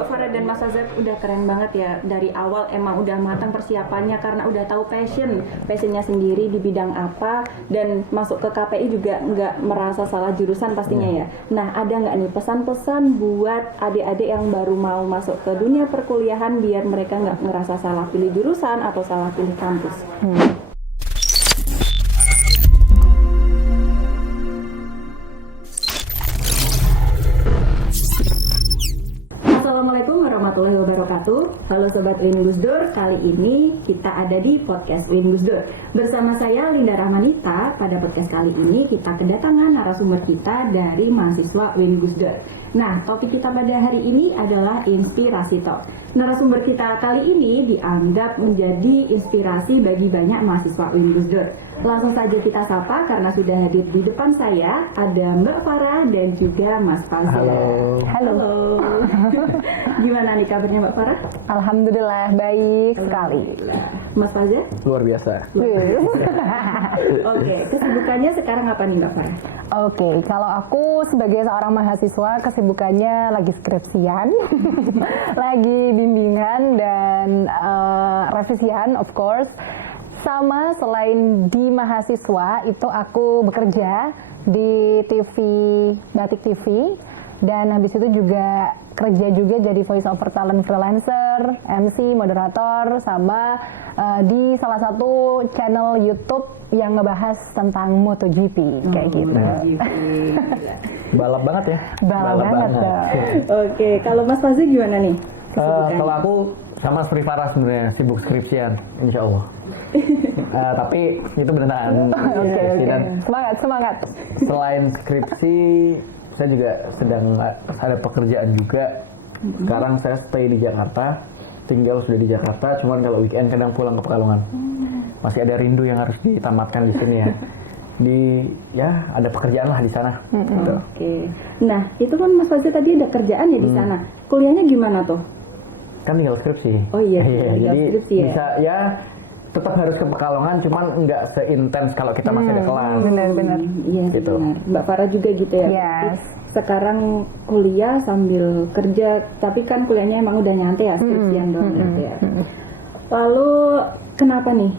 Mbak Farah dan Mas Azab udah keren banget ya. Dari awal emang udah matang persiapannya karena udah tahu passionnya sendiri di bidang apa, dan masuk ke KPI juga nggak merasa salah jurusan pastinya ya. Nah, ada nggak nih pesan-pesan buat adik-adik yang baru mau masuk ke dunia perkuliahan biar mereka nggak ngerasa salah pilih jurusan atau salah pilih kampus? Assalamualaikum warahmatullahi wabarakatuh. Halo Sobat UIN Gusdur, kali ini kita ada di podcast UIN Gusdur. Bersama saya Linda Rahmanita. Pada podcast kali ini kita kedatangan narasumber kita dari mahasiswa UIN Gusdur. Nah, topik kita pada hari ini adalah Inspirasi Talk. Narasumber kita kali ini dianggap menjadi inspirasi bagi banyak mahasiswa UIN Gusdur. Langsung saja kita sapa karena sudah hadir di depan saya ada Mbak Farah dan juga Mas Fazil. Halo. Gimana nih kabarnya Mbak Farah? Alhamdulillah baik sekali. Mas Fazil? Luar biasa. Oke, kesibukannya sekarang apa nih Mbak Farah? Oke, kalau aku sebagai seorang mahasiswa kesibukannya lagi skripsian, lagi bimbingan dan revisian of course. Sama selain di mahasiswa itu aku bekerja di TV Batik TV, dan habis itu juga kerja juga jadi voice over talent freelancer, MC, moderator, sama di salah satu channel YouTube yang ngebahas tentang MotoGP kayak gitu. Balap banget ya. Balap banget. Oke, kalau Mas Fazil gimana nih? Kalau aku sama seperti Farah sebenarnya, sibuk skripsian, insya Allah. Tapi itu beneran. Oke. Dan Semangat. selain skripsi, saya juga sedang ada pekerjaan juga. Sekarang saya stay di Jakarta, tinggal sudah di Jakarta. Cuman kalau weekend kadang pulang ke Pekalongan. Masih ada rindu yang harus ditamatkan di sini ya. Ada pekerjaan lah di sana. Gitu. Oke. Nah, itu kan Mas Fazil tadi ada kerjaan ya di sana. Kuliahnya gimana tuh? Kan tinggal skripsi. Oh iya, tinggal jadi skripsi ya. bisa ya tetap harus ke Pekalongan, cuman nggak seintens kalau kita masih ada kelas. Benar. Iya, Gitu. benar. Mbak Farah juga gitu ya. Yes. Sekarang kuliah sambil kerja, tapi kan kuliahnya emang udah nyantai ya, skripsian dong gitu ya. Lalu kenapa nih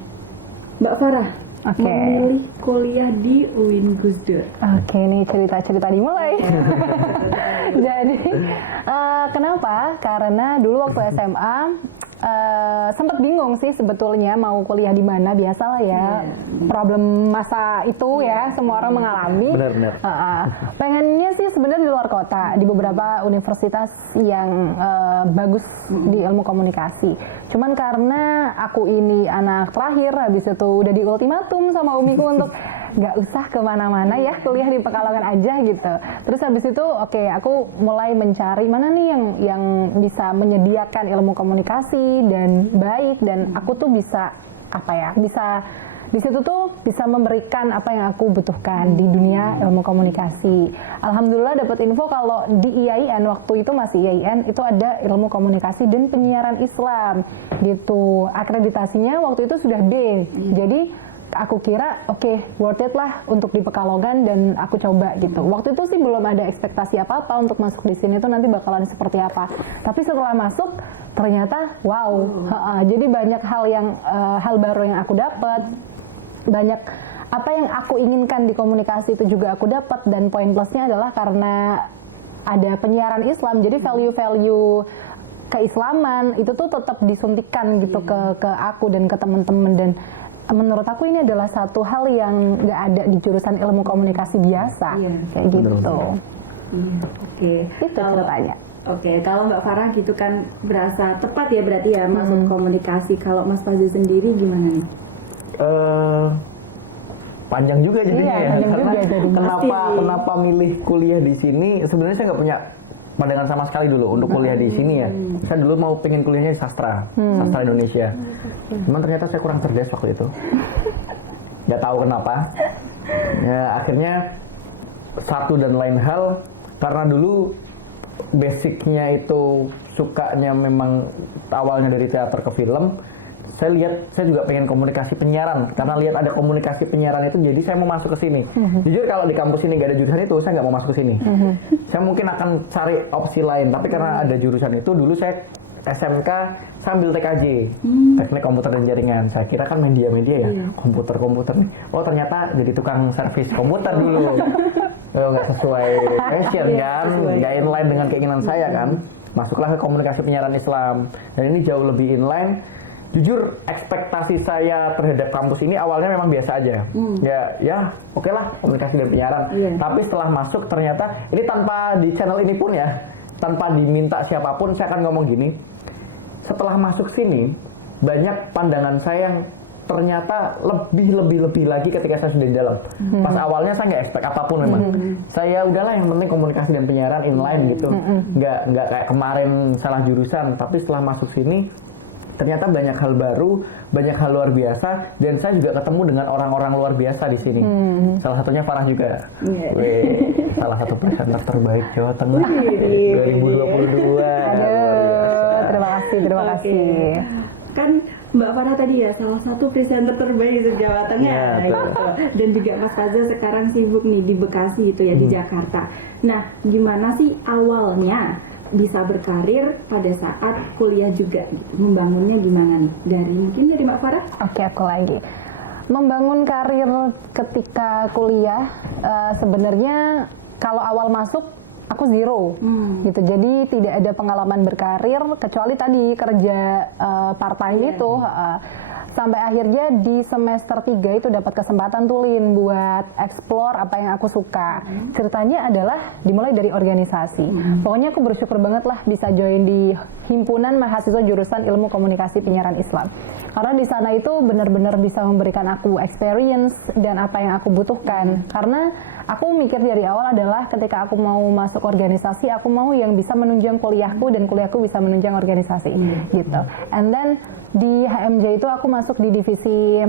Mbak Farah memilih kuliah di UIN Gusdur? Oke, ini cerita-cerita dimulai. Jadi, kenapa? Karena dulu waktu SMA sempat bingung sih sebetulnya mau kuliah di mana. Biasalah ya, problem masa itu ya, semua orang mengalami. Benar. Pengennya sih sebenarnya di luar kota, di beberapa universitas yang bagus di ilmu komunikasi. Cuman karena aku ini anak terakhir, habis itu udah di ultimatum sama umiku untuk nggak usah kemana-mana ya, kuliah di Pekalongan aja gitu. Terus habis itu oke, aku mulai mencari mana nih yang bisa menyediakan ilmu komunikasi dan baik, dan aku tuh bisa di situ tuh bisa memberikan apa yang aku butuhkan di dunia ilmu komunikasi. Alhamdulillah dapat info kalau di IAIN, waktu itu masih IAIN, itu ada ilmu komunikasi dan penyiaran Islam gitu. Akreditasinya waktu itu sudah B. Jadi aku kira oke, worth it lah untuk di Pekalongan, dan aku coba gitu. Waktu itu sih belum ada ekspektasi apa-apa untuk masuk di sini tuh nanti bakalan seperti apa. Tapi setelah masuk ternyata wow, jadi banyak hal baru yang aku dapat. Banyak apa yang aku inginkan di komunikasi itu juga aku dapat, dan poin plusnya adalah karena ada penyiaran Islam, jadi value-value keislaman itu tuh tetap disuntikan gitu ke aku dan ke teman-teman. Dan menurut aku ini adalah satu hal yang nggak ada di jurusan ilmu komunikasi biasa, kayak gitu. Oke. Itu ceritanya. Oke, kalau Mbak Farah gitu kan berasa tepat ya berarti ya masuk komunikasi. Kalau Mas Fazil sendiri gimana nih? Panjang juga jadinya ya. Jadinya. Kenapa milih kuliah di sini? Sebenarnya saya nggak punya pandangan sama sekali dulu untuk kuliah di sini ya. Saya dulu mau pengen kuliahnya di sastra Indonesia. Cuman ternyata saya kurang cerdas waktu itu. Nggak tahu kenapa. Ya akhirnya satu dan lain hal, karena dulu basicnya itu sukanya memang awalnya dari teater ke film. saya juga pengen komunikasi penyiaran, karena lihat ada komunikasi penyiaran itu, jadi saya mau masuk ke sini. Jujur kalau di kampus ini nggak ada jurusan itu, saya nggak mau masuk ke sini. Saya mungkin akan cari opsi lain, tapi karena ada jurusan itu, dulu saya SMK sambil TKJ, teknik komputer dan jaringan. Saya kira kan media-media ya, komputer nih. Oh ternyata jadi tukang servis komputer dulu. Nggak sesuai passion kan, nggak inline dengan keinginan saya kan. Masuklah ke komunikasi penyiaran Islam, dan ini jauh lebih inline. Jujur ekspektasi saya terhadap kampus ini awalnya memang biasa aja. Ya oke lah, komunikasi dan penyiaran. Tapi setelah masuk ternyata ini tanpa di channel ini pun ya, tanpa diminta siapapun, saya akan ngomong gini. Setelah masuk sini, banyak pandangan saya yang ternyata lebih lagi ketika saya sudah di dalam. Pas awalnya saya nggak expect apapun memang. Saya udahlah yang penting komunikasi dan penyiaran inline gitu. Nggak kayak kemarin salah jurusan. Tapi setelah masuk sini, ternyata banyak hal baru, banyak hal luar biasa, dan saya juga ketemu dengan orang-orang luar biasa di sini. Salah satunya Farah juga. Salah satu presenter terbaik Jawa Tengah 2022. Terima kasih. Kan Mbak Farah tadi ya salah satu presenter terbaik di Jawa Tengah gitu. Dan juga Mas Faza sekarang sibuk nih di Bekasi itu ya, di Jakarta. Nah, gimana sih awalnya bisa berkarir pada saat kuliah juga gitu? Membangunnya gimana nih? Mungkin dari Mbak Farah? Oke, aku lagi. Membangun karir ketika kuliah sebenarnya kalau awal masuk aku zero gitu, jadi tidak ada pengalaman berkarir kecuali tadi kerja part time itu. Sampai akhirnya di semester 3 itu dapat kesempatan Lin buat explore apa yang aku suka. Ceritanya adalah dimulai dari organisasi. Pokoknya aku bersyukur banget lah bisa join di Himpunan Mahasiswa Jurusan Ilmu Komunikasi Penyiaran Islam. Karena di sana itu benar-benar bisa memberikan aku experience dan apa yang aku butuhkan. Karena aku mikir dari awal adalah ketika aku mau masuk organisasi, aku mau yang bisa menunjang kuliahku dan kuliahku bisa menunjang organisasi gitu. And then di HMJ itu aku masuk di divisi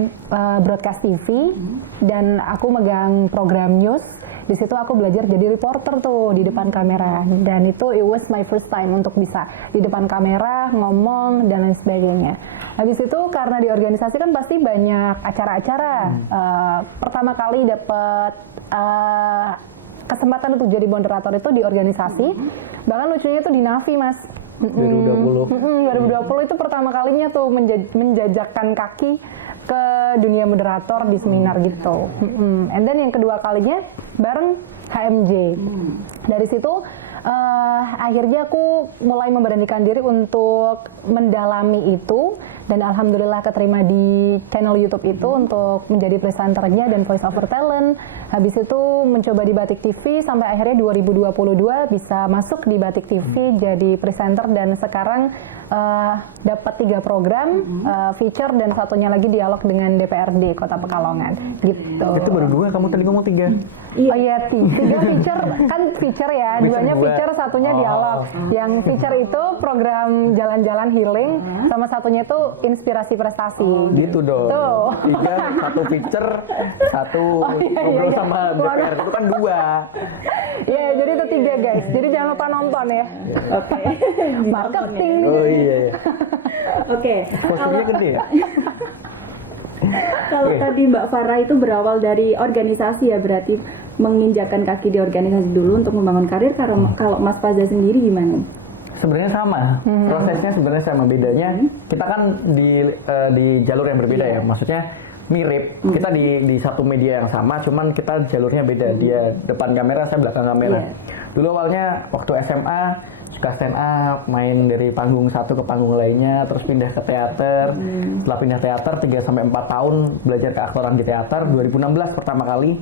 broadcast TV dan aku megang program news. Di situ aku belajar jadi reporter tuh di depan kamera, dan itu it was my first time untuk bisa di depan kamera ngomong dan lain sebagainya. Habis itu karena di organisasi kan pasti banyak acara-acara. Pertama kali dapat kesempatan untuk jadi moderator itu di organisasi. Bahkan lucunya itu di Navi, Mas. 2020 itu pertama kalinya tuh menjajakkan kaki ke dunia moderator di seminar gitu. And then yang kedua kalinya bareng HMJ. Dari situ akhirnya aku mulai memberanikan diri untuk mendalami itu, dan alhamdulillah keterima di channel YouTube itu untuk menjadi presenternya dan voice over talent. Habis itu mencoba di Batik TV sampai akhirnya 2022 bisa masuk di Batik TV jadi presenter, dan sekarang dapat 3 program feature dan satunya lagi dialog dengan DPRD Kota Pekalongan gitu. Itu baru 2, kamu tadi ngomong 3. Oh iya, 3 feature, kan feature ya, duanya feature, satunya dialog. Yang feature itu program jalan-jalan healing, sama satunya itu inspirasi prestasi. Gitu dong. Tuh. 3, 1 feature, 1 ngobrol sama DPR, itu kan 2. Iya, jadi itu 3 guys. Jadi jangan lupa nonton ya. Oke. Marketing. Oh iya. Oke. Kostumnya gede ya? Kalau tadi Mbak Farah itu berawal dari organisasi ya, berarti menginjakan kaki di organisasi dulu untuk membangun karir. Kalau Mas Faza sendiri gimana? Sebenarnya sama, prosesnya sebenarnya sama. Bedanya kita kan di jalur yang berbeda ya, maksudnya mirip. Kita di satu media yang sama, cuman kita jalurnya beda. Dia depan kamera, saya belakang kamera. Dulu awalnya waktu SMA suka stand up, main dari panggung satu ke panggung lainnya, terus pindah ke teater. Setelah pindah teater 3-4 tahun belajar keaktoran di teater. 2016 pertama kali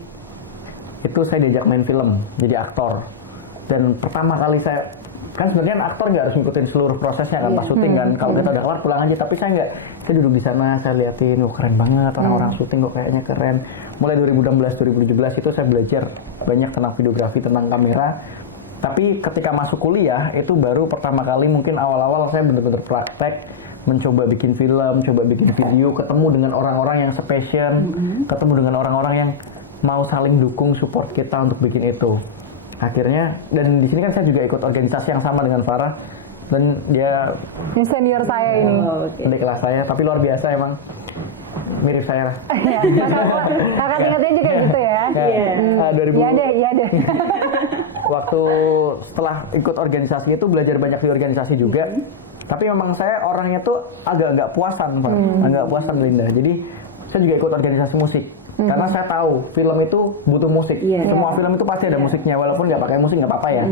itu saya diajak main film jadi aktor. Dan pertama kali saya, kan sebenarnya aktor nggak harus ngikutin seluruh prosesnya kan, pas syuting kan, kalau kita udah keluar pulang aja. Tapi saya nggak, saya duduk di sana, saya liatin, keren banget orang-orang syuting kok, kayaknya keren. Mulai 2016-2017 itu saya belajar banyak tentang videografi, tentang kamera. Tapi ketika masuk kuliah itu baru pertama kali mungkin awal-awal saya benar-benar praktek, mencoba bikin film, coba bikin video, ketemu dengan orang-orang yang sepassion, ketemu dengan orang-orang yang mau saling dukung, support kita untuk bikin itu. Akhirnya, dan di sini kan saya juga ikut organisasi yang sama dengan Farah. Dan dia Ini senior saya ini. Oh, oke. adik kelas saya, tapi luar biasa emang. Mirip saya lah. Ya, kakak tingkatnya juga gitu ya. Iya. 2000 Iya deh, iya deh. waktu setelah ikut organisasi itu belajar banyak di organisasi juga. Tapi memang saya orangnya tuh agak-agak puasan, Pak. Agak puasan, Linda. Jadi saya juga ikut organisasi musik. Karena saya tahu film itu butuh musik. Iya. Semua film itu pasti ada musiknya, walaupun nggak pakai musik nggak apa-apa ya.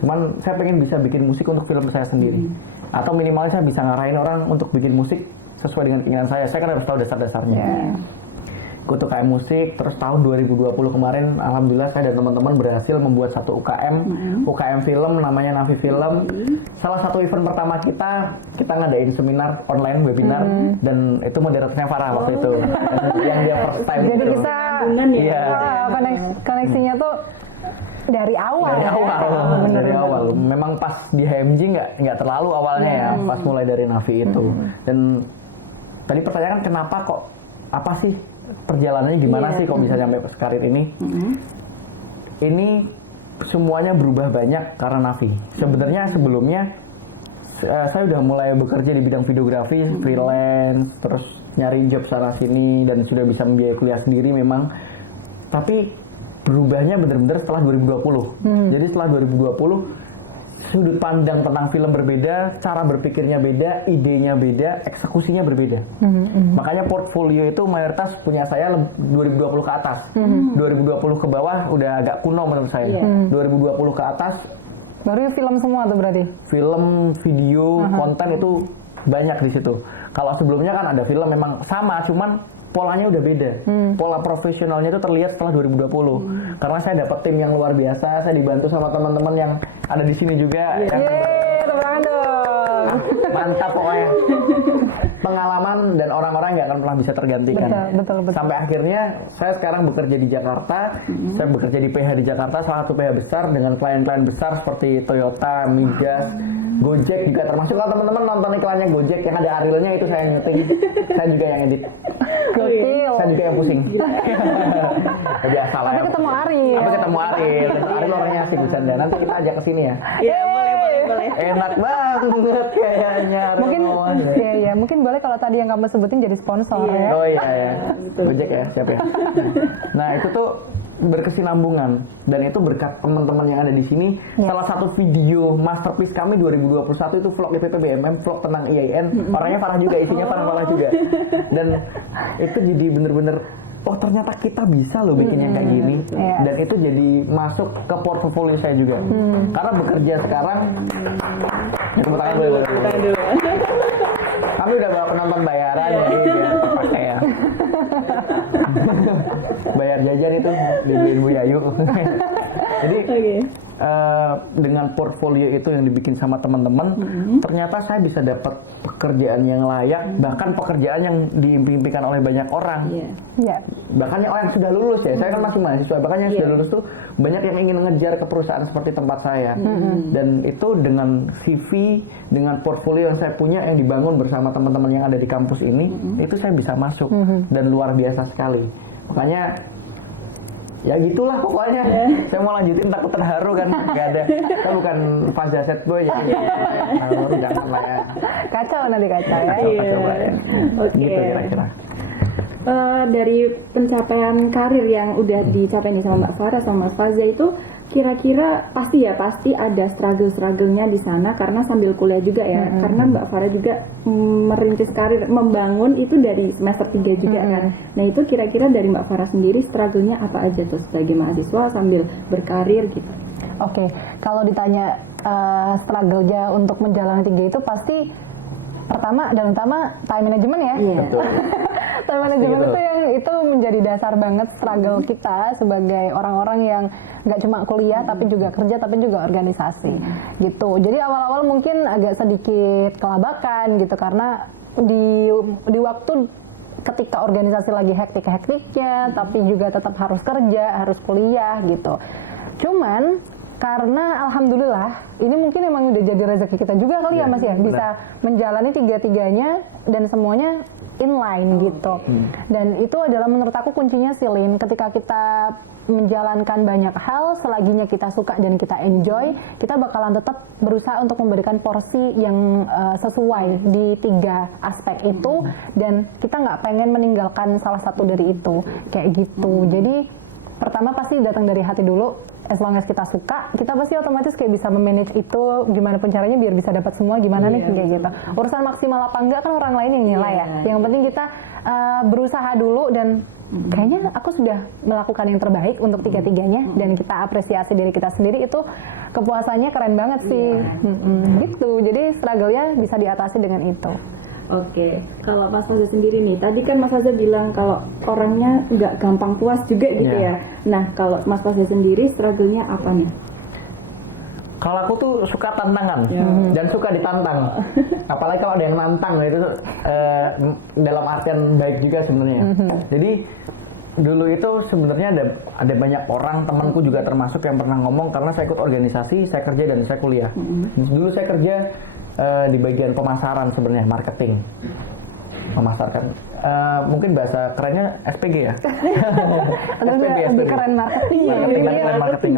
Cuman saya pengen bisa bikin musik untuk film saya sendiri. Atau minimalnya saya bisa ngarahin orang untuk bikin musik sesuai dengan keinginan saya. Saya kan harus tahu dasar-dasarnya. Ikut UKM musik, terus tahun 2020 kemarin alhamdulillah saya dan teman-teman berhasil membuat satu UKM film namanya Nafi Film. Salah satu event pertama kita ngadain seminar online webinar dan itu moderatornya Farah waktu itu. Yang dia first time Jadi gitu. kita Hubungan ya. Iya. koneksinya tuh dari awal. Dari ya. awal, Bener. dari awal. Memang pas di HMG nggak terlalu awalnya ya, pas mulai dari Nafi itu. Dan tadi pertanyaan kenapa kok, apa sih perjalanannya gimana sih kok bisa sampai karir ini? Ini semuanya berubah banyak karena Nafi. Sebenarnya sebelumnya saya udah mulai bekerja di bidang videografi, freelance, terus nyari job sana sini dan sudah bisa membiayai kuliah sendiri memang. Tapi berubahnya benar-benar setelah 2020. Jadi setelah 2020 sudut pandang tentang film berbeda, cara berpikirnya beda, idenya beda, eksekusinya berbeda. Makanya portfolio itu mayoritas punya saya 2020 ke atas. 2020 ke bawah udah agak kuno menurut saya. 2020 ke atas Baru film semua tuh berarti. film, video, konten itu banyak di situ. Kalau sebelumnya kan ada film memang sama, cuman polanya udah beda. Pola profesionalnya itu terlihat setelah 2020. Karena saya dapat tim yang luar biasa, saya dibantu sama teman-teman yang ada di sini juga. Yang Yeay, tepuk tangan dong. mantap pokoknya. Pengalaman dan orang-orang nggak akan pernah bisa tergantikan. Betul. Sampai akhirnya saya sekarang bekerja di Jakarta. Saya bekerja di PH di Jakarta, salah satu PH besar dengan klien-klien besar seperti Toyota, Migas, Gojek juga termasuk. Kalau teman-teman nonton iklannya Gojek yang ada Arielnya itu saya nyeting, saya juga yang edit. Gokil. Saya juga yang pusing. Biasa lah ya. Tapi ketemu Ariel. Tapi ketemu Ariel. Ariel orangnya asik bercanda. Nanti kita ajak ke sini ya. Iya, boleh. Enak banget kayaknya. Mungkin Remo. ya mungkin boleh kalau tadi yang kamu sebutin jadi sponsor ya. Oh iya ya. Gojek ya, siap ya. Nah, itu tuh berkesinambungan dan itu berkat teman-teman yang ada di sini. Salah satu video masterpiece kami 2021 itu vlog IPP BMM, vlog tentang IAIN. Orangnya Farah juga, isinya Farah juga. Dan itu jadi bener-bener oh ternyata kita bisa loh bikin yang kayak gini. Dan itu jadi masuk ke portofolio saya juga. Karena bekerja sekarang tepuk tangan dulu. Kami udah bawa penonton bayaran jadi biar terpakai ya. Bayar jajan itu dibeliin Bu Yayu. Jadi dengan portfolio itu yang dibikin sama teman-teman, ternyata saya bisa dapat pekerjaan yang layak, bahkan pekerjaan yang diimpikan oleh banyak orang. Bahkan yang sudah lulus ya, saya kan masih mahasiswa, bahkan yang sudah lulus tuh banyak yang ingin ngejar ke perusahaan seperti tempat saya. Dan itu dengan CV, dengan portfolio yang saya punya yang dibangun bersama teman-teman yang ada di kampus ini, itu saya bisa masuk dan luar biasa sekali. Makanya ya gitulah pokoknya. Saya mau lanjutin takut terharu kan, nggak ada. Saya bukan Faza Set Boy jadi jangan lah ya. Kacau nanti kacau ya. Kacau lah ya. Oke. Gitu kira-kira. Dari pencapaian karir yang udah dicapai nih sama Mbak Farah sama Mas Faza itu kira-kira pasti ada struggle-strugglenya di sana karena sambil kuliah juga ya. Karena Mbak Farah juga merintis karir, membangun itu dari semester 3 juga kan. Nah itu kira-kira dari Mbak Farah sendiri struggle-nya apa aja tuh sebagai mahasiswa sambil berkarir gitu? Oke, kalau ditanya struggle-nya untuk menjalani 3 itu pasti pertama dan utama time management ya. Betul. Time management itu menjadi dasar banget struggle kita sebagai orang-orang yang nggak cuma kuliah tapi juga kerja tapi juga organisasi gitu. Jadi awal-awal mungkin agak sedikit kelabakan gitu karena di waktu ketika organisasi lagi hektik-hektiknya tapi juga tetap harus kerja, harus kuliah gitu. Cuman Karena alhamdulillah ini mungkin emang udah jadi rezeki kita juga kali ya Mas ya, bisa menjalani tiga-tiganya dan semuanya inline gitu. Dan itu adalah menurut aku kuncinya sih Lin, ketika kita menjalankan banyak hal, selaginya kita suka dan kita enjoy, kita bakalan tetap berusaha untuk memberikan porsi yang sesuai di tiga aspek itu, dan kita nggak pengen meninggalkan salah satu dari itu, kayak gitu. Jadi pertama pasti datang dari hati dulu. As long as kita suka, kita pasti otomatis kayak bisa memanage itu, gimana pun caranya biar bisa dapat semua, gimana nih kayak gitu. Urusan maksimal apa enggak kan orang lain yang nilai ya. Yang penting kita berusaha dulu, dan kayaknya aku sudah melakukan yang terbaik untuk tiga-tiganya, dan kita apresiasi diri kita sendiri, itu kepuasannya keren banget sih. Gitu, jadi struggle-nya bisa diatasi dengan itu. Oke, kalau Mas Faza sendiri nih, tadi kan Mas Faza bilang kalau orangnya nggak gampang puas juga gitu ya. Nah, kalau Mas Faza sendiri struggle-nya apa nih? Kalau aku tuh suka tantangan dan suka ditantang. Apalagi kalau ada yang nantang itu dalam artian baik juga sebenarnya. Jadi dulu itu sebenarnya ada banyak orang, temanku juga termasuk, yang pernah ngomong, karena saya ikut organisasi, saya kerja dan saya kuliah. Dulu saya kerja di bagian pemasaran sebenarnya, marketing, memasarkan. Mungkin bahasa kerennya SPG ya. Lebih keren marketing ya. Marketing.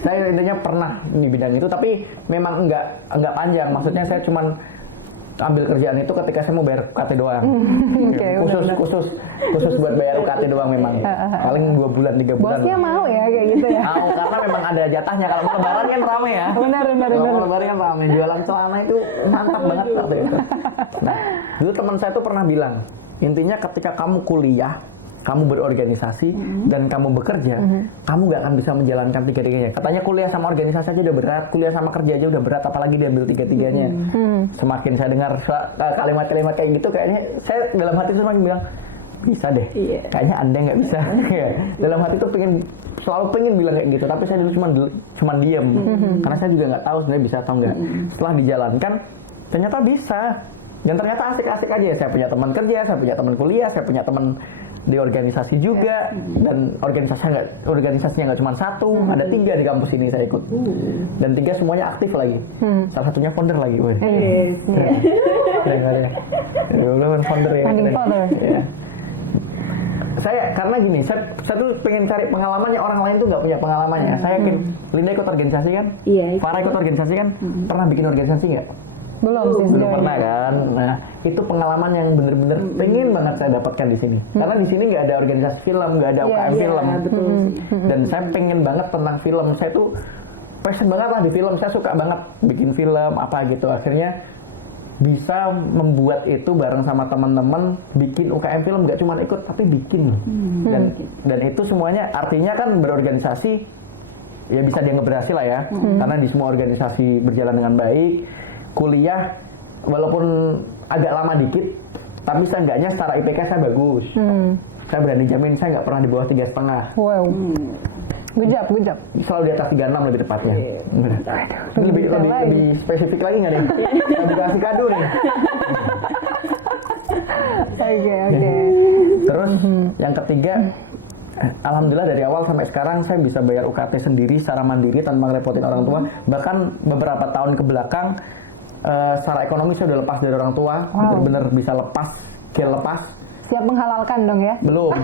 Saya intinya pernah di bidang itu, tapi memang enggak panjang. Maksudnya saya cuman ambil kerjaan itu ketika saya mau bayar UKT doang. Khusus buat bayar UKT doang memang. Paling 2 bulan 3 bulan. Bosnya mau ya kayak gitu ya. Mau, karena memang ada jatahnya. Kalau mau lebaran kan rame ya. Benar. Kalau lebaran kan rame. Jualan celana itu mantap banget waktu itu. Nah, dulu teman saya tuh pernah bilang, intinya ketika kamu kuliah, kamu berorganisasi dan kamu bekerja, kamu gak akan bisa menjalankan tiga-tiganya. Katanya kuliah sama organisasi aja udah berat, kuliah sama kerja aja udah berat, apalagi diambil tiga-tiganya. Semakin saya dengar kalimat-kalimat kayak gitu, kayaknya saya dalam hati semakin bilang, bisa deh, kayaknya Anda nggak bisa. Dalam hati tuh selalu pengen bilang kayak gitu, tapi saya dulu cuma diem, karena saya juga nggak tahu sebenarnya bisa atau enggak. Setelah dijalankan, ternyata bisa, dan ternyata asik-asik aja. Saya punya teman kerja, saya punya teman kuliah, saya punya teman di organisasi juga, dan organisasinya nggak cuma satu, ada 3 di kampus ini saya ikut, dan 3 semuanya aktif lagi. Salah satunya founder lagi, belum founder ya. Saya karena gini, saya tuh pengen cari pengalamannya orang lain tuh nggak punya pengalamannya. Saya yakin Linda ikut organisasi kan, Farah ikut organisasi kan, pernah bikin organisasi nggak? Belum Pernah kan. Nah, itu pengalaman yang bener-bener pengen banget saya dapatkan di sini. Karena di sini nggak ada organisasi film, nggak ada UKM film. Betul. Dan saya pengen banget tentang film. Saya tuh passion banget lah di film. Saya suka banget bikin film apa gitu. Akhirnya bisa membuat itu bareng sama teman-teman, bikin UKM film, nggak cuma ikut tapi bikin. Dan itu semuanya artinya kan berorganisasi ya bisa dianggap berhasil lah ya. Karena di semua organisasi berjalan dengan baik. Kuliah walaupun agak lama dikit, tapi seenggaknya secara IPK saya bagus. Saya berani jamin saya nggak pernah di bawah 3,5. Wow. Good job. Selalu di atas 3,6 lebih tepatnya. Lebih spesifik lagi nggak nih? Saya kasih kado nih. Oke. Terus yang ketiga, alhamdulillah dari awal sampai sekarang saya bisa bayar UKT sendiri secara mandiri tanpa ngerepotin orang tua. Bahkan beberapa tahun ke belakang secara ekonomi saya udah lepas dari orang tua, bener-bener bisa lepas. Siap menghalalkan dong ya? Belum.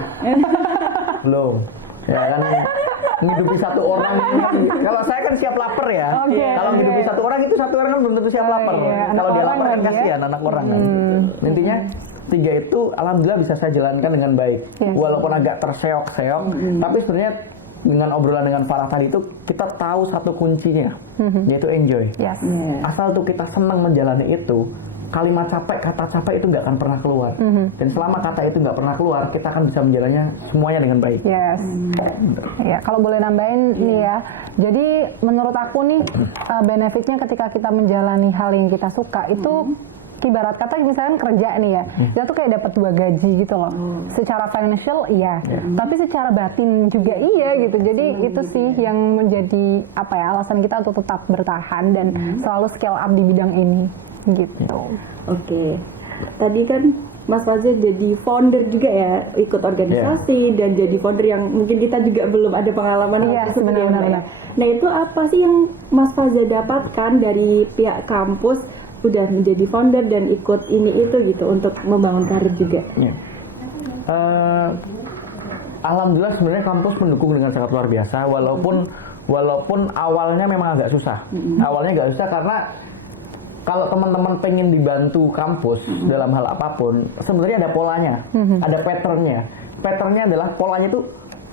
Ya kan menghidupi satu orang. Kalau saya kan siap lapar ya. Kalau menghidupi satu orang itu satu orang kan belum tentu siap lapar. Kalau dia lapar kan kasihan anak orang kan. Intinya 3 itu alhamdulillah bisa saya jalankan dengan baik. Walaupun agak terseok-seok, tapi sebenarnya dengan obrolan dengan Farah tadi itu kita tahu satu kuncinya, yaitu enjoy. Asal tuh kita senang menjalani itu, kalimat capek, kata capek itu nggak akan pernah keluar. Dan selama kata itu nggak pernah keluar, kita akan bisa menjalannya semuanya dengan baik. Ya, kalau boleh nambahin nih ya. Jadi menurut aku nih benefitnya ketika kita menjalani hal yang kita suka itu ibarat kata misalkan kerja nih ya, kita tuh kayak dapat 2 gaji gitu loh. Secara financial iya, tapi secara batin juga iya gitu. Jadi itu sih yang menjadi alasan kita untuk tetap bertahan dan selalu scale up di bidang ini gitu. Oke. Tadi kan Mas Fazil jadi founder juga ya, ikut organisasi dan jadi founder yang mungkin kita juga belum ada pengalaman Iya, tersebut ya, Mbak, ya. benar-benar. Nah itu apa sih yang Mas Fazil dapatkan dari pihak kampus udah menjadi founder dan ikut ini itu gitu untuk membangun karir juga? Ya. Alhamdulillah sebenarnya kampus mendukung dengan sangat luar biasa, walaupun awalnya memang agak susah. Awalnya agak susah karena kalau teman-teman pengen dibantu kampus dalam hal apapun, sebenarnya ada polanya, ada patternnya. Patternnya adalah polanya itu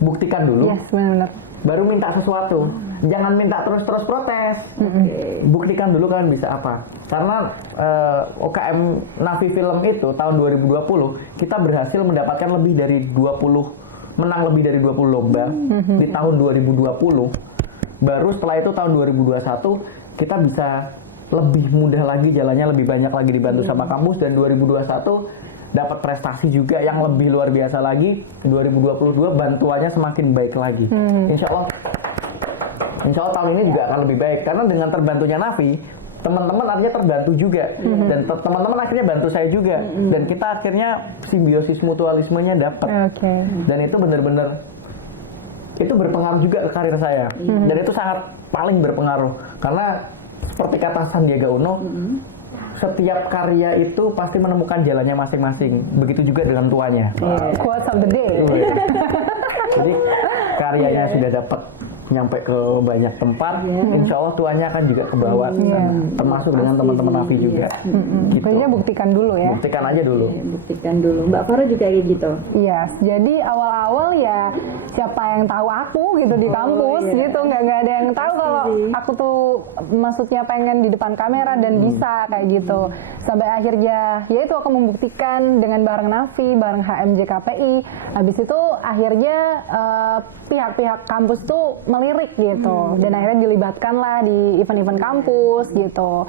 buktikan dulu, Yes, benar-benar. baru minta sesuatu. Jangan minta terus-terus protes. Buktikan dulu kalian bisa apa. Karena OKM Navi Film itu tahun 2020 kita berhasil mendapatkan lebih dari 20 menang lebih dari 20 lomba di tahun 2020. Baru setelah itu tahun 2021 kita bisa lebih mudah lagi jalannya, lebih banyak lagi dibantu sama kampus, dan 2021 dapat prestasi juga yang lebih luar biasa lagi. 2022 bantuannya semakin baik lagi. Insya Allah tahun ini juga akan lebih baik karena dengan terbantunya Navi, teman-teman artinya terbantu juga, dan teman-teman akhirnya bantu saya juga, dan kita akhirnya simbiosis mutualismenya dapat. Dan itu benar-benar itu berpengaruh juga ke karir saya, dan itu sangat paling berpengaruh karena seperti kata Sandiaga Uno, setiap karya itu pasti menemukan jalannya masing-masing. Begitu juga dengan tuanya. Quotes of the day. Jadi karyanya sudah dapat nyampe ke banyak tempat, insya Allah tuanya akan juga ke bawah, termasuk dengan teman-teman Navi juga. Gitu. Pokoknya buktikan dulu ya. Buktikan aja dulu. Buktikan dulu. Mbak Farah juga kayak gitu. Iya, jadi awal-awal ya siapa yang tahu aku gitu di kampus gitu, nggak ada yang tahu kalau aku tuh maksudnya pengen di depan kamera dan bisa kayak gitu. Sampai akhirnya ya itu aku membuktikan dengan bareng Navi, bareng HMJ KPI. Habis itu akhirnya pihak-pihak kampus tuh melirik gitu, dan akhirnya dilibatkan lah di event-event kampus gitu.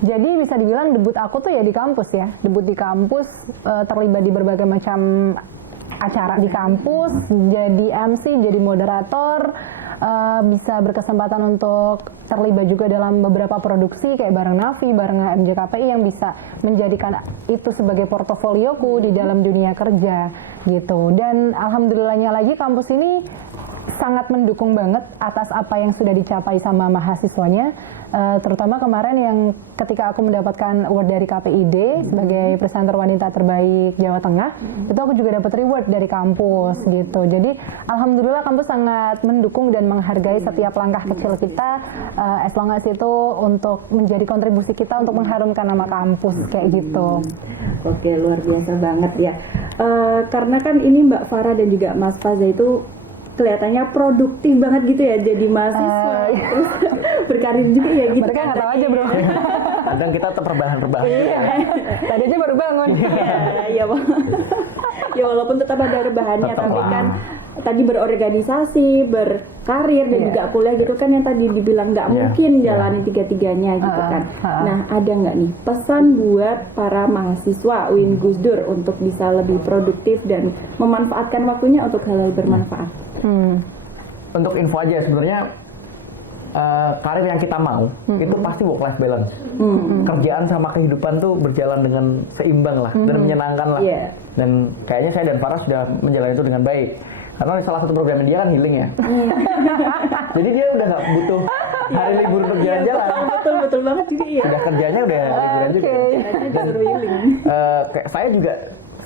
Jadi bisa dibilang debut aku tuh ya di kampus ya, debut di kampus, terlibat di berbagai macam acara di kampus, jadi MC, jadi moderator, bisa berkesempatan untuk terlibat juga dalam beberapa produksi kayak bareng Navi, bareng HMJ KPI yang bisa menjadikan itu sebagai portofolioku di dalam dunia kerja gitu. Dan alhamdulillahnya lagi kampus ini sangat mendukung banget atas apa yang sudah dicapai sama mahasiswanya, terutama kemarin yang ketika aku mendapatkan award dari KPID sebagai presenter wanita terbaik Jawa Tengah, itu aku juga dapat reward dari kampus gitu. Jadi alhamdulillah kampus sangat mendukung dan menghargai setiap langkah kecil kita, as long as itu untuk menjadi kontribusi kita untuk mengharumkan nama kampus kayak gitu. Oke, luar biasa banget ya. Karena kan ini Mbak Farah dan juga Mas Faza itu kelihatannya produktif banget gitu ya, jadi mahasiswa terus berkarir juga ya gitu. Mereka nggak tahu aja bro. Kadang kita tetap rebahan-rebahan. Tadi aja baru bangun. Iya, ya walaupun tetap ada rebahannya, tapi kan tadi berorganisasi, berkarir dan juga kuliah gitu kan yang tadi dibilang nggak mungkin jalanin tiga-tiganya gitu kan. Nah, ada nggak nih pesan buat para mahasiswa UIN Gus Dur untuk bisa lebih produktif dan memanfaatkan waktunya untuk hal-hal bermanfaat? Untuk info aja sebenarnya karir yang kita mau itu pasti work life balance. Kerjaan sama kehidupan tuh berjalan dengan seimbang lah dan menyenangkan lah. Dan kayaknya saya dan Farah sudah menjalani itu dengan baik. Karena salah satu program dia kan healing ya. Jadi dia udah nggak butuh hari libur untuk jalan-jalan. Betul banget juga ya. Udah kerjanya udah liburan juga. Dan kayak saya juga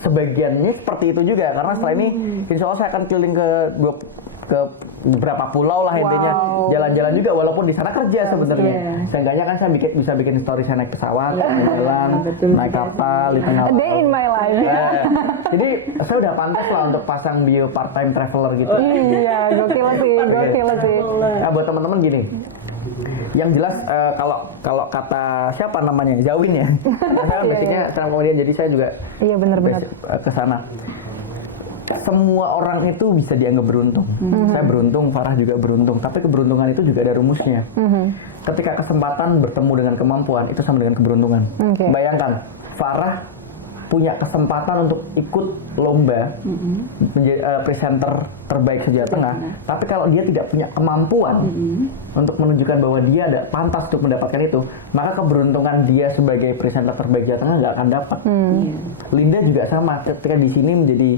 sebagiannya seperti itu juga, karena setelah ini insya Allah saya akan keliling ke beberapa pulau lah intinya, jalan-jalan juga walaupun di sana kerja sebenarnya. Seenggaknya kan saya bisa bikin story saya naik pesawat, jalan, naik kapal di tengah laut. A day in my life. Jadi saya udah pantas lah untuk pasang bio part time traveler gitu. Iya, gokil sih. Nah, buat teman-teman gini. Yang jelas kalau kata siapa namanya Zawin ya, saya kan basicnya stand up comedian, jadi saya juga benar-benar ke sana. Semua orang itu bisa dianggap beruntung. Saya beruntung, Farah juga beruntung. Tapi keberuntungan itu juga ada rumusnya. Ketika kesempatan bertemu dengan kemampuan itu sama dengan keberuntungan. Bayangkan, Farah punya kesempatan untuk ikut lomba menjadi presenter terbaik se-Jawa Tengah, tapi kalau dia tidak punya kemampuan untuk menunjukkan bahwa dia ada pantas untuk mendapatkan itu, maka keberuntungan dia sebagai presenter terbaik Jawa Tengah nggak akan dapat. Linda juga sama, ketika di sini menjadi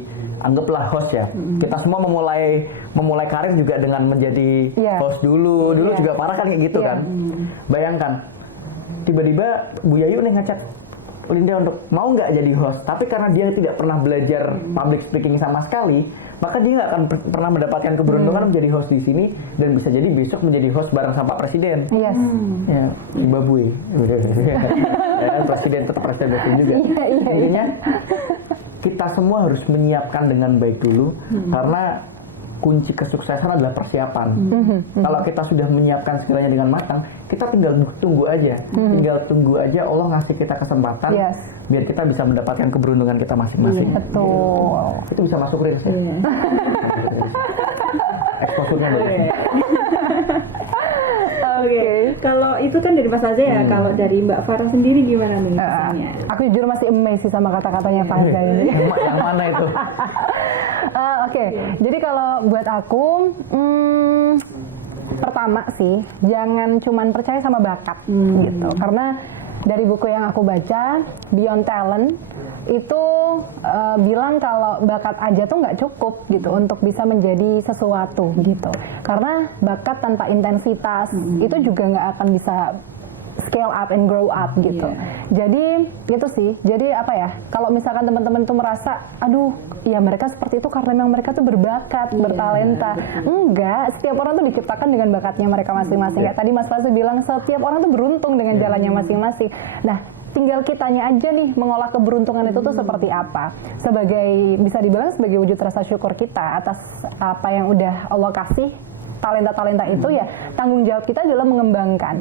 anggaplah host ya. Kita semua memulai karir juga dengan menjadi host dulu juga parah kan kayak gitu kan. Bayangkan tiba-tiba Bu Yayu nih ngechat Linda untuk mau nggak jadi host, tapi karena dia tidak pernah belajar public speaking sama sekali, maka dia nggak akan pernah mendapatkan keberuntungan menjadi host di sini, dan bisa jadi besok menjadi host bareng sama Pak Presiden. Yes. Ya, Zimbabwe. Ya, presiden tetap presiden juga. Intinya kita semua harus menyiapkan dengan baik dulu, karena kunci kesuksesan adalah persiapan. Kalau kita sudah menyiapkan segalanya dengan matang, kita tinggal tunggu aja. Tinggal tunggu aja Allah ngasih kita kesempatan biar kita bisa mendapatkan keberuntungan kita masing-masing. Betul. Itu bisa masuk reels ya. Exposure-nya boleh. Oke. Kalau itu kan dari Mas Aza ya. Kalau dari Mbak Farah sendiri gimana nih pesannya? Aku jujur masih amazed sih sama kata-katanya Pak Aza ini. Yang mana itu? Oke. Jadi kalau buat aku, pertama sih jangan cuman percaya sama bakat gitu. Karena dari buku yang aku baca, Beyond Talent itu bilang kalau bakat aja tuh nggak cukup gitu untuk bisa menjadi sesuatu gitu. Karena bakat tanpa intensitas itu juga nggak akan bisa scale up and grow up gitu. Jadi itu sih. Jadi apa ya? Kalau misalkan teman-teman tuh merasa, aduh, ya mereka seperti itu karena memang mereka tuh berbakat, bertalenta. Enggak, setiap orang tuh diciptakan dengan bakatnya mereka masing-masing. Kayak tadi Mas Fasu bilang, setiap orang tuh beruntung dengan jalannya masing-masing. Nah, tinggal kitanya aja nih mengolah keberuntungan itu tuh seperti apa. Sebagai, bisa dibilang sebagai wujud rasa syukur kita atas apa yang udah Allah kasih, talenta-talenta itu ya, tanggung jawab kita adalah mengembangkan.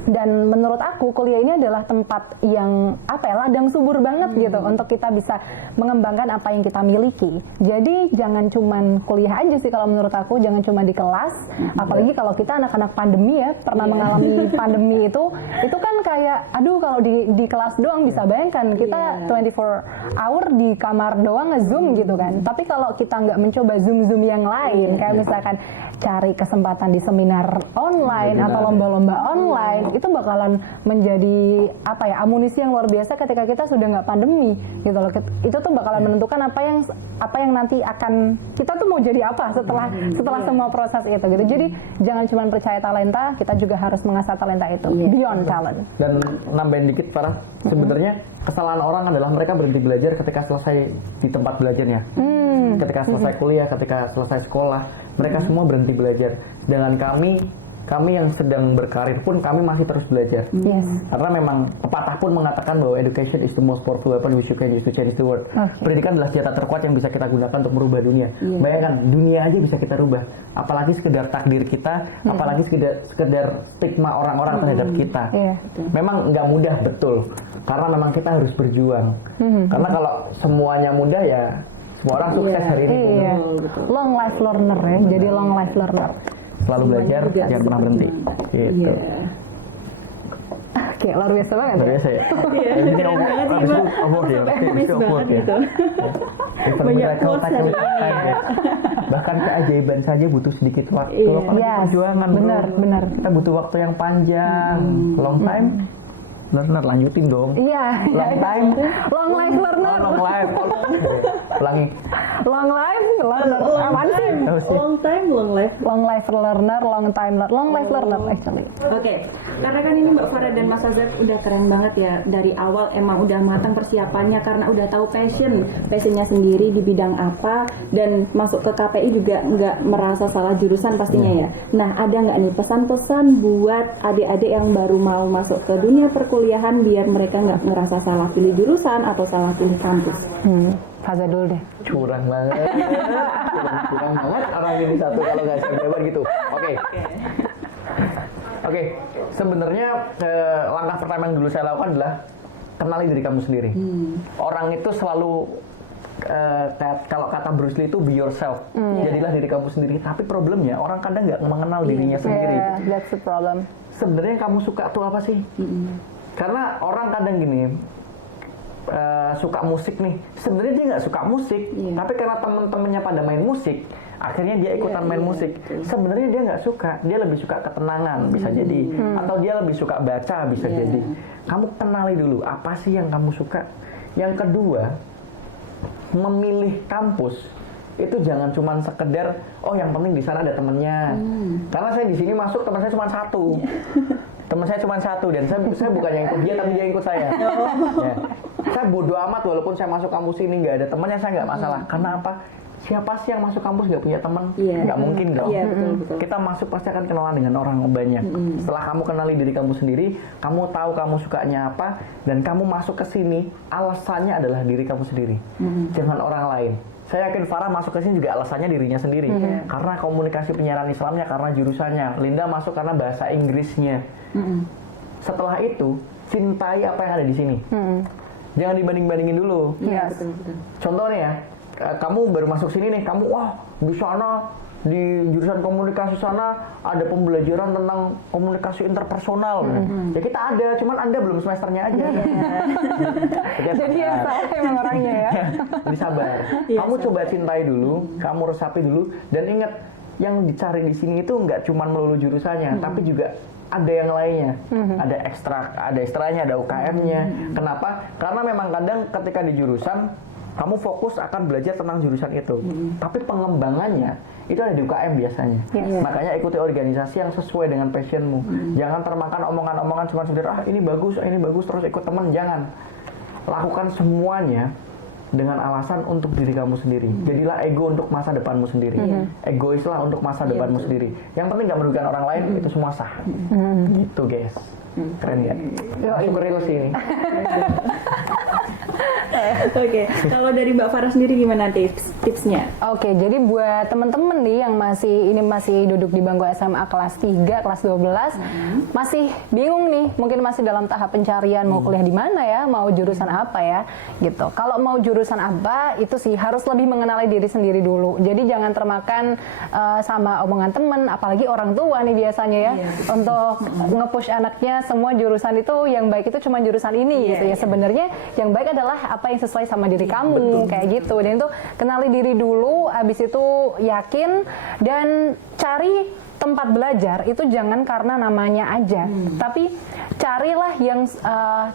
Dan menurut aku kuliah ini adalah tempat yang apa ya, ladang subur banget gitu untuk kita bisa mengembangkan apa yang kita miliki. Jadi jangan cuman kuliah aja sih kalau menurut aku, jangan cuma di kelas. Apalagi kalau kita anak-anak pandemi ya, pernah mengalami pandemi itu kan kayak aduh, kalau di kelas doang bisa bayangkan kita 24 hour di kamar doang nge-zoom gitu kan. Tapi kalau kita nggak mencoba zoom yang lain, kayak misalkan cari kesempatan di seminar online atau lomba-lomba online, itu bakalan menjadi apa ya, amunisi yang luar biasa ketika kita sudah nggak pandemi gitu loh. Itu tuh bakalan menentukan apa yang nanti akan kita tuh mau jadi apa setelah semua proses itu gitu. Jadi jangan cuma percaya talenta, kita juga harus mengasah talenta itu beyond talent. Dan nambahin dikit Farah, sebenarnya kesalahan orang adalah mereka berhenti belajar ketika selesai di tempat belajarnya. Ketika selesai kuliah, ketika selesai sekolah, mereka semua berhenti belajar. Dengan kami yang sedang berkarir pun kami masih terus belajar. Karena memang pepatah pun mengatakan bahwa education is the most powerful weapon which you can use to change the world. Pendidikan adalah senjata terkuat yang bisa kita gunakan untuk merubah dunia. Bayangkan, dunia aja bisa kita rubah. Apalagi sekedar takdir kita, apalagi sekedar stigma orang-orang terhadap kita. Memang nggak mudah, betul. Karena memang kita harus berjuang. Karena kalau semuanya mudah ya semua orang sukses hari ini. Long life learner ya, jadi long life learner. Selalu belajar, jangan pernah berhenti. Gitu. Oke, luar biasa banget. Luar biasa ya. Keren banget sih, Mbak. Amazed banget gitu. Banyak quotes hari ini ya. Bahkan keajaiban saja butuh sedikit waktu. Apalagi perjuangan, benar. Kita butuh waktu yang panjang, long time. Learner, lanjutin dong. Long time. Long life learner. Long life. Ulangi. Long life learner. Apaan sih? Long time, long life. Long life learner, long time learner. Long life learner actually. Oke. Karena kan ini Mbak Farah dan Mas Azhar udah keren banget ya. Dari awal emang udah matang persiapannya karena udah tahu passionnya sendiri di bidang apa, dan masuk ke KPI juga nggak merasa salah jurusan pastinya ya. Nah, ada nggak nih pesan-pesan buat adik-adik yang baru mau masuk ke dunia perkuliahan biar mereka nggak ngerasa salah pilih jurusan atau salah pilih kampus? Faza dulu deh. Curang banget. Curang banget orang ini satu kalau nggak siap jawaban gitu. Oke. Sebenarnya langkah pertama yang dulu saya lakukan adalah kenali diri kamu sendiri. Orang itu selalu kalau kata Bruce Lee itu be yourself. Jadilah diri kamu sendiri. Tapi problemnya orang kadang nggak mengenal dirinya sendiri. That's the problem. Sebenarnya yang kamu suka tuh apa sih? Karena orang kadang gini, suka musik nih, sebenarnya dia nggak suka musik, tapi karena temen-temennya pada main musik, akhirnya dia ikutan main musik. Sebenarnya dia nggak suka, dia lebih suka ketenangan bisa jadi, atau dia lebih suka baca bisa jadi. Kamu kenali dulu apa sih yang kamu suka. Yang kedua, memilih kampus itu jangan cuma sekedar yang penting di sana ada temennya. Karena saya di sini masuk teman saya cuma satu. Teman saya cuma satu dan saya bukan yang ikut dia tapi dia ikut saya. Ya. Saya bodoh amat walaupun saya masuk kampus ini nggak ada temannya, saya nggak masalah. Karena apa? Siapa sih yang masuk kampus nggak punya teman? Nggak mungkin dong. Betul. Kita masuk pasti akan kenalan dengan orang banyak. Setelah kamu kenali diri kamu sendiri, kamu tahu kamu sukanya apa, dan kamu masuk ke sini alasannya adalah diri kamu sendiri, jangan orang lain. Saya yakin Farah masuk ke sini juga alasannya dirinya sendiri. Karena komunikasi penyiaran Islamnya, karena jurusannya. Linda masuk karena bahasa Inggrisnya. Setelah itu, cintai apa yang ada di sini. Jangan dibanding-bandingin dulu. Betul. Contoh nih ya, kamu baru masuk sini nih, kamu di sana di jurusan komunikasi sana ada pembelajaran tentang komunikasi interpersonal. Ya kita ada, cuman Anda belum semesternya aja. Jadi yang salah emang orangnya ya. Jadi sabar. Kamu coba cintai dulu, kamu resapi dulu, dan ingat yang dicari di sini itu nggak cuma melulu jurusannya, tapi juga ada yang lainnya, ada ekstranya, ada UKM-nya. Kenapa? Karena memang kadang ketika di jurusan kamu fokus akan belajar tentang jurusan itu, tapi pengembangannya itu ada di UKM biasanya. Makanya ikuti organisasi yang sesuai dengan passionmu. Jangan termakan omongan-omongan cuma sekedar ini bagus terus ikut teman. Jangan. Lakukan semuanya dengan alasan untuk diri kamu sendiri. Jadilah ego untuk masa depanmu sendiri. Egoislah untuk masa depanmu sendiri. Yang penting gak merugikan orang lain, itu semua sah. Itu guys. Keren ya? Masuk ke real sih ini. Oke, kalau dari Mbak Farah sendiri gimana tipsnya? Oke, jadi buat teman-teman nih yang masih duduk di bangku SMA kelas 3, kelas 12, masih bingung nih, mungkin masih dalam tahap pencarian mau kuliah di mana ya, mau jurusan apa ya, gitu. Kalau mau jurusan apa, itu sih harus lebih mengenali diri sendiri dulu. Jadi jangan termakan sama omongan teman, apalagi orang tua nih biasanya ya, untuk nge-push anaknya semua jurusan itu yang baik itu cuma jurusan ini gitu ya. Sebenarnya yang baik adalah apa yang sesuai sama diri kamu, kayak gitu. Dan itu kenali diri dulu, abis itu yakin dan cari tempat belajar itu jangan karena namanya aja, tapi carilah yang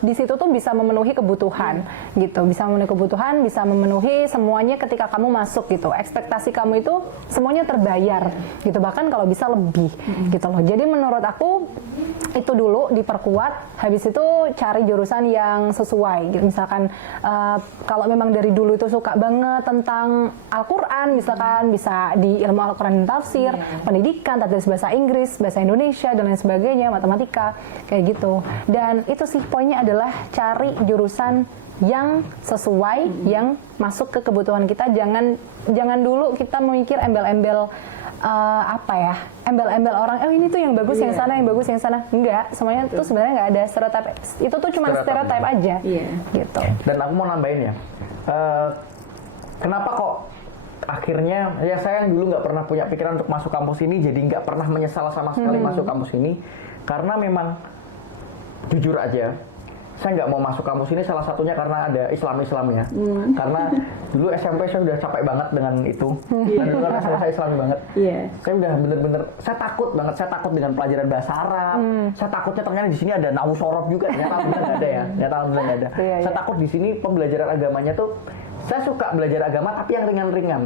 di situ tuh bisa memenuhi kebutuhan, gitu, bisa memenuhi kebutuhan, bisa memenuhi semuanya ketika kamu masuk gitu. Ekspektasi kamu itu semuanya terbayar, gitu, bahkan kalau bisa lebih, gitu loh. Jadi menurut aku itu dulu diperkuat, habis itu cari jurusan yang sesuai, gitu. Misalkan kalau memang dari dulu itu suka banget tentang Al-Quran, misalkan bisa di ilmu Al-Quran dan tafsir, pendidikan, tadris bahasa Inggris, bahasa Indonesia, dan lain sebagainya, matematika, kayak gitu. Dan itu sih poinnya adalah cari jurusan yang sesuai, yang masuk ke kebutuhan kita. Jangan dulu kita memikir embel-embel embel-embel orang, ini tuh yang bagus yang sana, yang bagus yang sana. Enggak, semuanya tuh sebenarnya nggak ada stereotip. Itu tuh cuma stereotip aja, gitu. Dan aku mau nambahin ya, kenapa kok akhirnya ya saya dulu nggak pernah punya pikiran untuk masuk kampus ini, jadi nggak pernah menyesal sama sekali masuk kampus ini, karena memang jujur aja saya nggak mau masuk kampus ini salah satunya karena ada Islamnya. Karena dulu SMP saya udah capek banget dengan itu, dan dulu kan saya Islami banget. Saya udah bener-bener, saya takut banget, saya takut dengan pelajaran bahasa Arab. Saya takutnya ternyata di sini ada nahu sorof juga, ternyata bener nggak ada ya, ternyata bener nggak ada. Saya takut di sini pembelajaran agamanya tuh, saya suka belajar agama tapi yang ringan-ringan.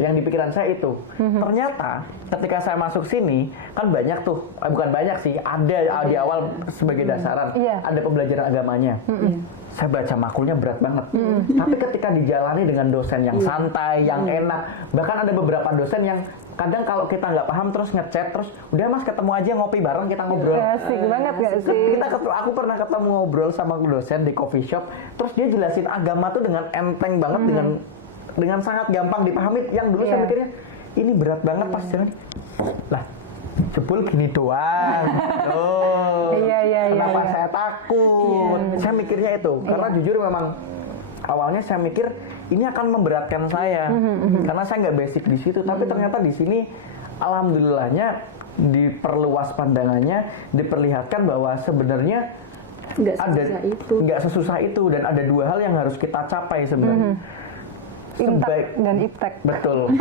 Yang di pikiran saya itu. Ternyata ketika saya masuk sini kan banyak tuh, bukan banyak sih, ada di awal sebagai dasaran, ada pembelajaran agamanya. Saya baca makulnya berat banget. Tapi ketika dijalani dengan dosen yang santai, yang enak, bahkan ada beberapa dosen yang kadang kalau kita nggak paham terus ngechat, terus udah mas ketemu aja ngopi bareng kita ngobrol. Asik banget gak sih? Aku pernah ketemu ngobrol sama dosen di coffee shop, terus dia jelasin agama tuh dengan enteng banget, dengan sangat gampang dipahami. Yang dulu saya mikirnya ini berat banget pas jalan. Lah, jebul gini doang. Kenapa saya takut? Saya mikirnya itu karena jujur memang awalnya saya mikir ini akan memberatkan saya karena saya nggak basic di situ. Tapi ternyata di sini alhamdulillahnya diperluas pandangannya, diperlihatkan bahwa sebenarnya nggak sesusah itu, dan ada dua hal yang harus kita capai sebenarnya. Imtek dan iptek. Betul.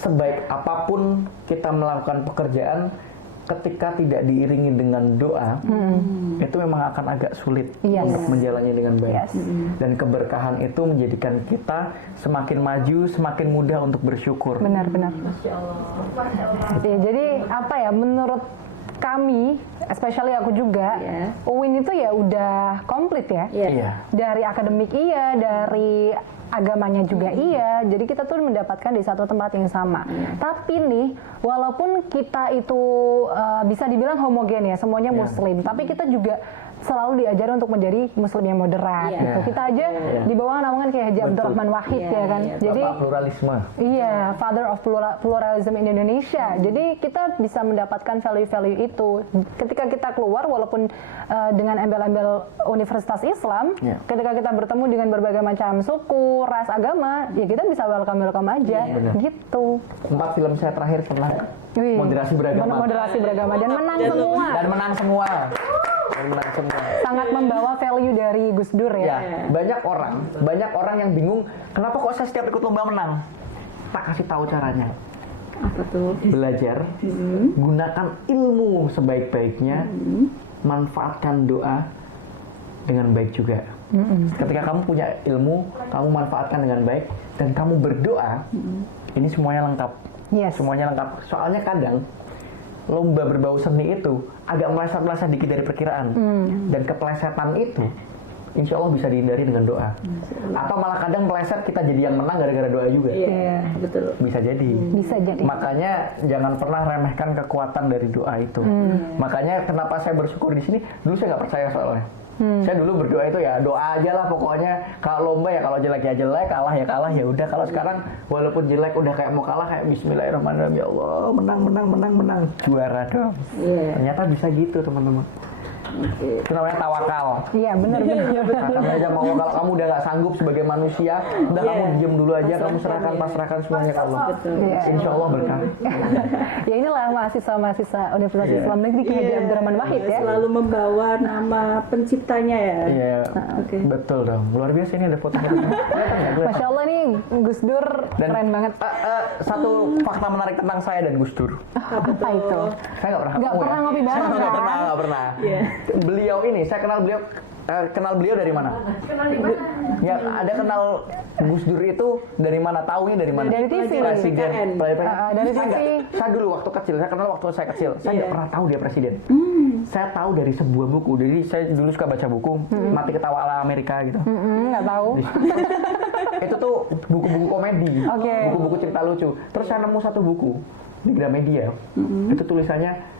Sebaik apapun kita melakukan pekerjaan, ketika tidak diiringi dengan doa, itu memang akan agak sulit untuk menjalani dengan baik. Dan keberkahan itu menjadikan kita semakin maju, semakin mudah untuk bersyukur. Benar-benar. Ya, jadi apa ya, menurut kami, especially aku juga, UIN itu ya udah komplit ya. Iya. Dari akademik iya, dari agamanya juga iya, jadi kita tuh mendapatkan di satu tempat yang sama. Tapi nih, walaupun kita itu bisa dibilang homogen ya, semuanya muslim, tapi kita juga selalu diajar untuk menjadi muslim yang moderat gitu. Kita aja di bawah naungan kayak Haji Abdurrahman Wahid ya kan. Jadi Bapak pluralisme. iya, father of pluralism in Indonesia. Jadi kita bisa mendapatkan value-value itu ketika kita keluar, walaupun dengan embel-embel Universitas Islam, ketika kita bertemu dengan berbagai macam suku, ras, agama, ya kita bisa welcome aja gitu. 4 film saya terakhir pernah moderasi beragama. Moderasi beragama dan menang semua. Dan menang semua. Sangat membawa value dari Gus Dur ya. Banyak orang yang bingung, kenapa kok saya setiap ikut lomba menang? Tak kasih tahu caranya. Apa tuh? Belajar, gunakan ilmu sebaik-baiknya, manfaatkan doa dengan baik juga. Ketika kamu punya ilmu, kamu manfaatkan dengan baik, dan kamu berdoa, ini semuanya lengkap. Semuanya lengkap. Soalnya kadang lomba berbau seni itu agak meleset-meleset dikit dari perkiraan, dan kepelesetan itu insya Allah bisa dihindari dengan doa. Atau malah kadang meleset kita jadi yang menang gara-gara doa juga. Iya, betul. Bisa jadi. Bisa jadi. Makanya jangan pernah remehkan kekuatan dari doa itu. Makanya kenapa saya bersyukur di sini, dulu saya nggak percaya soalnya. Saya dulu berdoa itu ya doa aja lah pokoknya. Kalau lomba ya kalau jelek ya jelek, kalah ya kalah, ya udah. Kalau sekarang walaupun jelek udah kayak mau kalah, kayak Bismillahirrahmanirrahim, ya Allah menang juara dong. Ternyata bisa gitu teman-teman. Itu namanya tawakal. Iya benar. Katakan aja mau, kalau kamu udah nggak sanggup sebagai manusia, udah kamu diem dulu aja, kamu pasrahkan semuanya ke Allah. Insya Allah berkah. Ya inilah mahasiswa Universitas Islam Negeri Ki Haji Abdurrahman Wahid ya. Selalu membawa nama penciptanya ya. Iya, betul dong. Luar biasa, ini ada foto-fotonya. Masya Allah nih Gus Dur keren banget. Satu fakta menarik tentang saya dan Gus Dur. Apa itu? Saya nggak pernah ngopi bareng. Nggak pernah. Beliau ini, saya kenal beliau dari mana? Kenal di mana? Ya, ada kenal Gus Dur itu dari mana? Taunya dari mana? Dari TV. Presiden. Dari TV. Saya dulu waktu kecil, saya kenal waktu saya kecil. Saya nggak pernah tahu dia presiden. Saya tahu dari sebuah buku. Jadi saya dulu suka baca buku, Mati Ketawa ala Amerika gitu. Nggak tahu. Itu tuh buku-buku komedi, Okay. buku-buku cerita lucu. Terus saya nemu satu buku di Gramedia. Itu tulisannya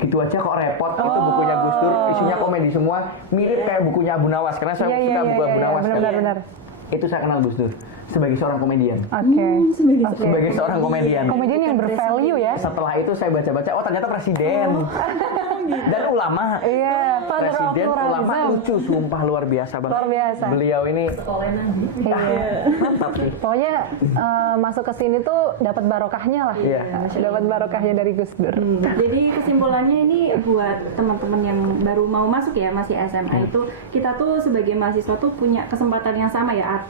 gitu aja kok repot. Itu bukunya Gus Dur, isinya komedi semua, mirip kayak bukunya Abu Nawas, karena saya suka buku Abu Nawas. Benar. Itu saya kenal Gus Dur sebagai seorang komedian. Sebagai seorang komedian. Komedian yang bervalue ya. Setelah itu saya baca-baca, oh ternyata presiden. Dan ulama. Iya, Presiden, ulama, lucu, sumpah luar biasa banget. Luar biasa. Beliau ini mantap sih. Pokoknya masuk ke sini tuh dapat barokahnya lah. Dapat barokahnya dari Gus Dur. Jadi kesimpulannya ini buat teman-teman yang baru mau masuk ya, masih SMA itu, kita tuh sebagai mahasiswa tuh punya kesempatan yang sama ya.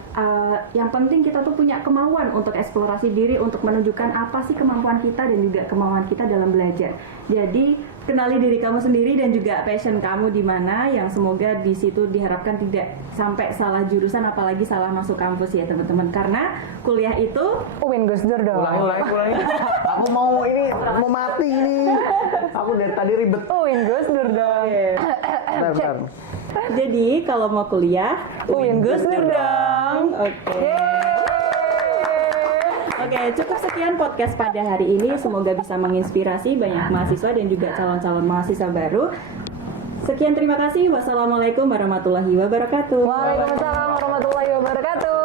Yang penting kita tuh punya kemauan untuk eksplorasi diri, untuk menunjukkan apa sih kemampuan kita dan juga kemauan kita dalam belajar. Jadi kenali diri kamu sendiri dan juga passion kamu di mana, yang semoga di situ diharapkan tidak sampai salah jurusan, apalagi salah masuk kampus ya teman-teman. Karena kuliah itu UIN Gus Dur dong. Ulangi. Aku mau mati ini. Aku dari tadi ribet. UIN Gus Dur dong. Bentar. jadi kalau mau kuliah UIN Gus Dur dong. Oke, cukup sekian podcast pada hari ini. Semoga bisa menginspirasi banyak mahasiswa dan juga calon-calon mahasiswa baru. Sekian, terima kasih. Wassalamualaikum warahmatullahi wabarakatuh. Waalaikumsalam warahmatullahi wabarakatuh.